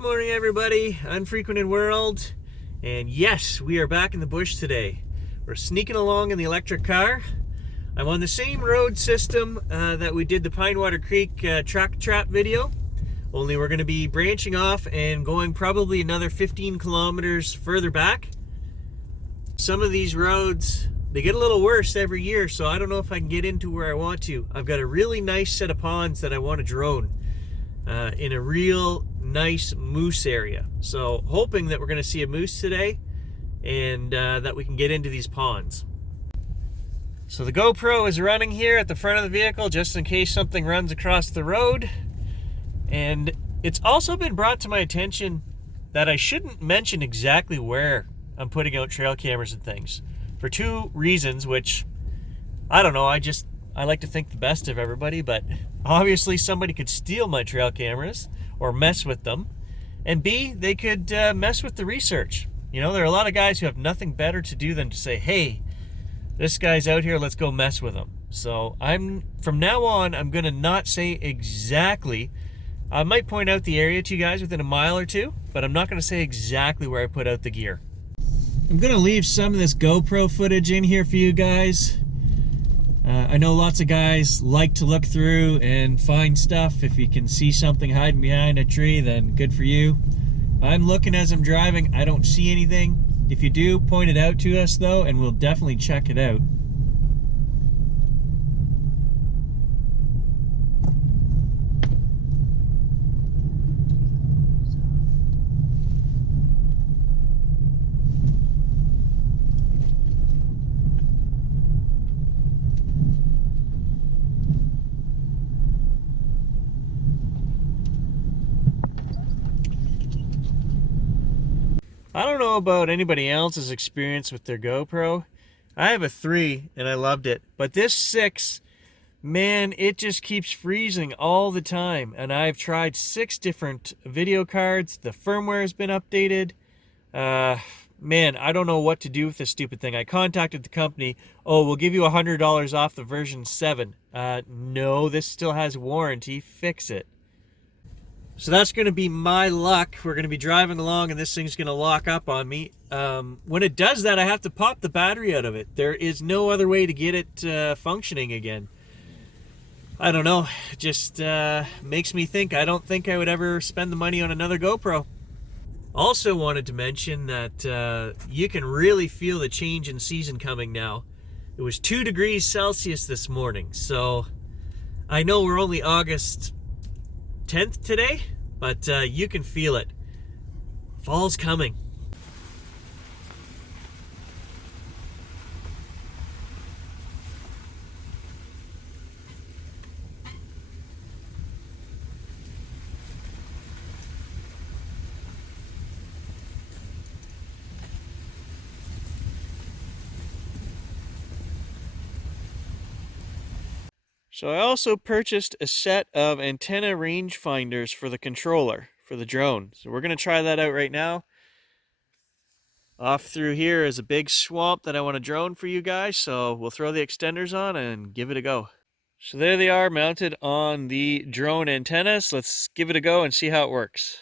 Good morning, everybody. Unfrequented world. And yes, we are back in the bush today. We're sneaking along in the electric car. I'm on the same road system that we did the Pinewater Creek track trap video. Only we're going to be branching off and going probably another 15 kilometers further back. Some of these roads, they get a little worse every year, so I don't know if I can get into where I want to. I've got a really nice set of ponds that I want to drone in a real nice moose area. So hoping that we're going to see a moose today and that we can get into these ponds. So the GoPro is running here at the front of the vehicle just in case something runs across the road. And it's also been brought to my attention that I shouldn't mention exactly where I'm putting out trail cameras and things for two reasons, which I don't know, I like to think the best of everybody, but obviously somebody could steal my trail cameras or mess with them. And B, they could mess with the research. You know, there are a lot of guys who have nothing better to do than to say, hey, this guy's out here, let's go mess with him. So from now on, I'm gonna not say exactly. I might point out the area to you guys within a mile or two, but I'm not gonna say exactly where I put out the gear. I'm gonna leave some of this GoPro footage in here for you guys. I know lots of guys like to look through and find stuff. If you can see something hiding behind a tree, then good for you. I'm looking as I'm driving. I don't see anything. If you do, point it out to us though, and we'll definitely check it out. I don't know about anybody else's experience with their GoPro. I have a 3 and I loved it. But this 6, man, it just keeps freezing all the time. And I've tried 6 different video cards. The firmware has been updated. Man, I don't know what to do with this stupid thing. I contacted the company. Oh, we'll give you $100 off the version 7. No, this still has warranty. Fix it. So that's going to be my luck. We're going to be driving along and this thing's going to lock up on me. When it does that, I have to pop the battery out of it. There is no other way to get it functioning again. I don't know. It just makes me think. I don't think I would ever spend the money on another GoPro. Also wanted to mention that you can really feel the change in season coming now. It was 2 degrees Celsius this morning. So I know we're only August 10th today, but you can feel it. Fall's coming. So I also purchased a set of antenna range finders for the controller, for the drone. So we're going to try that out right now. Off through here is a big swamp that I want to drone for you guys, so we'll throw the extenders on and give it a go. So there they are mounted on the drone antennas. Let's give it a go and see how it works.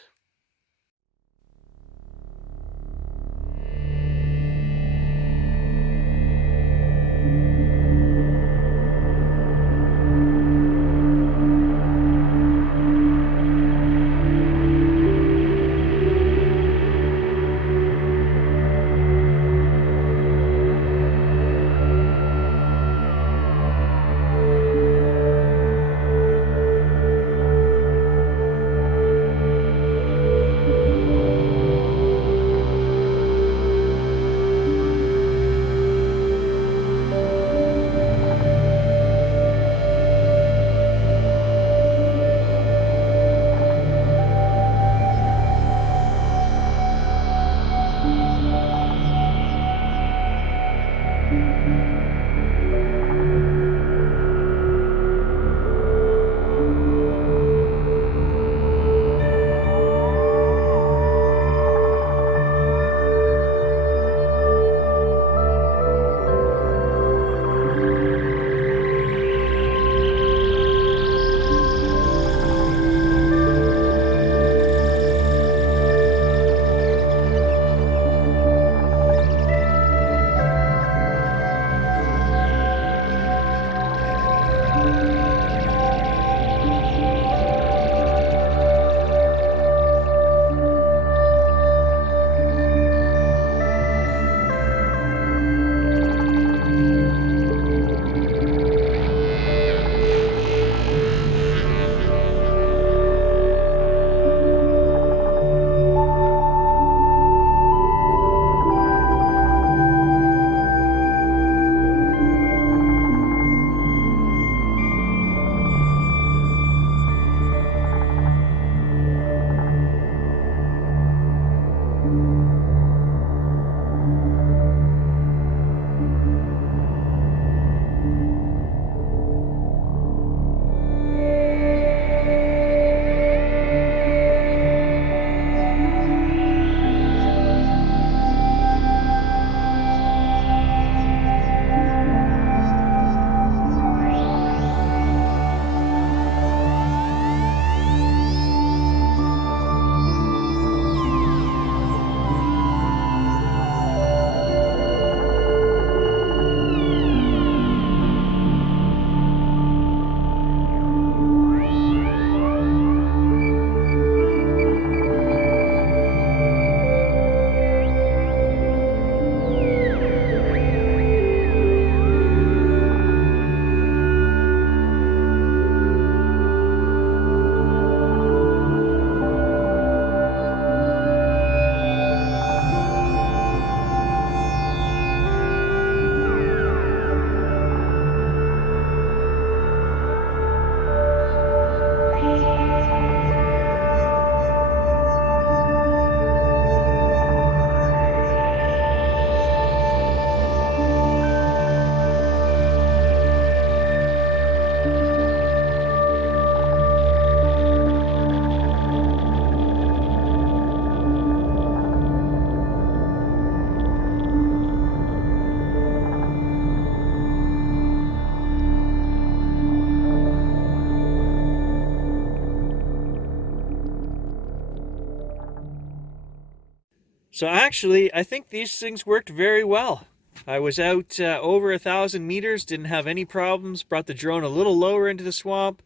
So actually, I think these things worked very well. I was out over 1,000 meters, didn't have any problems, brought the drone a little lower into the swamp,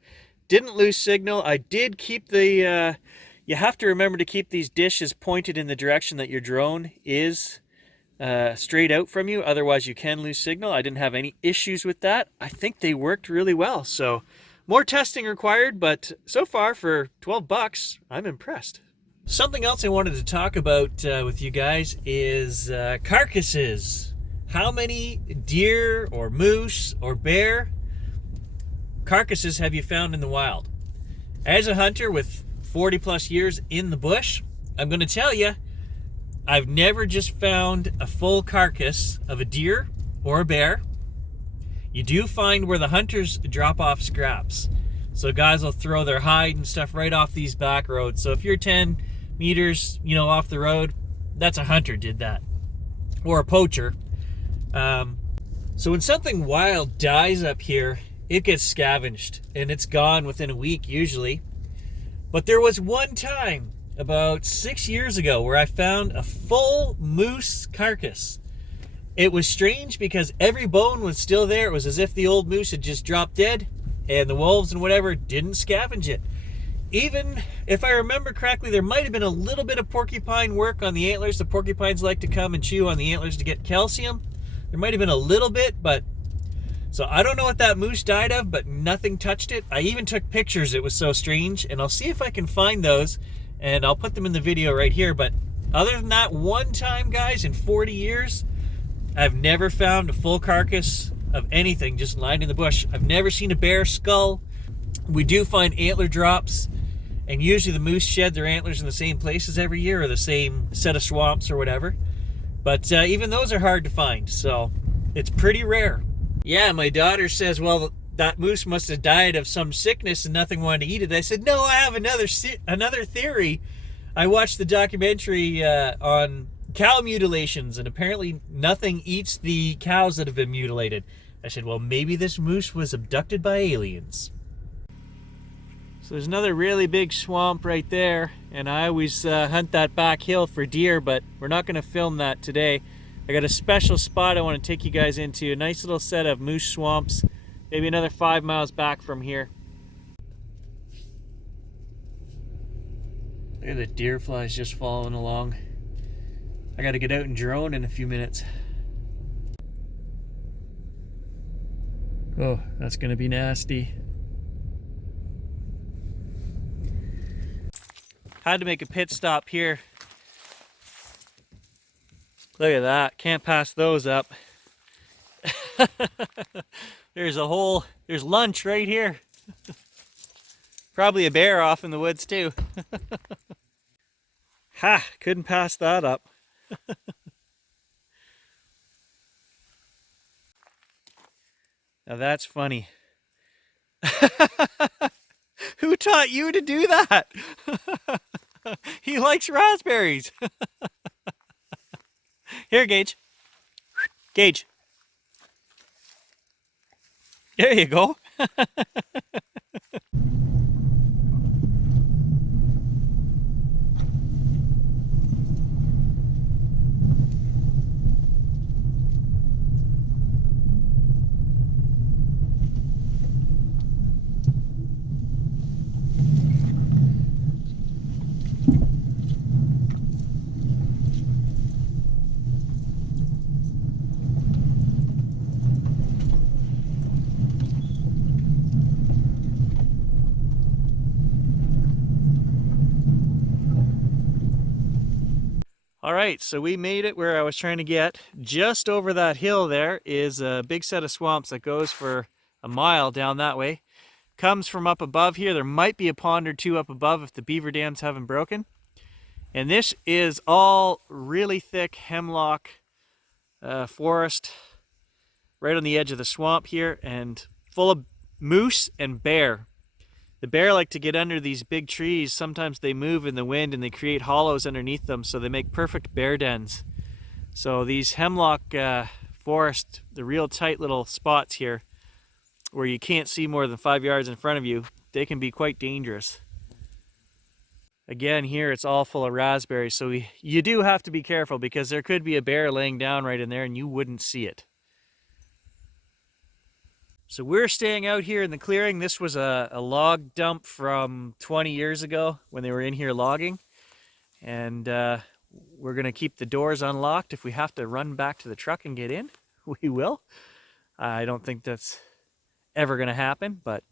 didn't lose signal. I did keep the, you have to remember to keep these dishes pointed in the direction that your drone is straight out from you, otherwise you can lose signal. I didn't have any issues with that. I think they worked really well. So more testing required, but so far for 12 bucks, I'm impressed. Something else I wanted to talk about with you guys is carcasses. How many deer or moose or bear carcasses have you found in the wild? As a hunter with 40 plus years in the bush, I'm going to tell you, I've never just found a full carcass of a deer or a bear. You do find where the hunters drop off scraps. So guys will throw their hide and stuff right off these back roads. So if you're 10 meters, off the road, that's a hunter did that. Or a poacher. So when something wild dies up here, it gets scavenged and it's gone within a week usually. But there was one time about 6 years ago where I found a full moose carcass. It was strange because every bone was still there. It was as if the old moose had just dropped dead and the wolves and whatever didn't scavenge it. Even if I remember correctly, there might have been a little bit of porcupine work on the antlers. The porcupines like to come and chew on the antlers to get calcium. There might have been a little bit, but so I don't know what that moose died of, but nothing touched it. I even took pictures. It was so strange, and I'll see if I can find those, and I'll put them in the video right here. But other than that, one time, guys, in 40 years, I've never found a full carcass of anything just lying in the bush. I've never seen a bear skull. We do find antler drops, and usually the moose shed their antlers in the same places every year or the same set of swamps or whatever. But even those are hard to find, so it's pretty rare. Yeah, my daughter says, well, that moose must have died of some sickness and nothing wanted to eat it. I said, no, I have another theory. I watched the documentary on cow mutilations, and apparently nothing eats the cows that have been mutilated. I said, well, maybe this moose was abducted by aliens. So there's another really big swamp right there, and I always hunt that back hill for deer, but we're not going to film that today. I got a special spot I want to take you guys into, a nice little set of moose swamps, maybe another 5 miles back from here. Look at the deer flies just following along. I got to get out and drone in a few minutes. Oh, that's going to be nasty. Had to make a pit stop here. Look at that, can't pass those up. There's lunch right here. Probably a bear off in the woods too. Ha, couldn't pass that up. Now that's funny. Who taught you to do that? He likes raspberries. Here, Gage. Gage. There you go. All right, so we made it where I was trying to get. Just over that hill there is a big set of swamps that goes for a mile down that way. Comes from up above here. There might be a pond or two up above if the beaver dams haven't broken. And this is all really thick hemlock forest right on the edge of the swamp here, and full of moose and bear. The bear like to get under these big trees. Sometimes they move in the wind and they create hollows underneath them, so they make perfect bear dens. So these hemlock forest, the real tight little spots here where you can't see more than 5 yards in front of you, they can be quite dangerous. Again, here it's all full of raspberries, so you do have to be careful because there could be a bear laying down right in there and you wouldn't see it. So we're staying out here in the clearing. This was a log dump from 20 years ago when they were in here logging. And we're gonna keep the doors unlocked. If we have to run back to the truck and get in, we will. I don't think that's ever gonna happen, but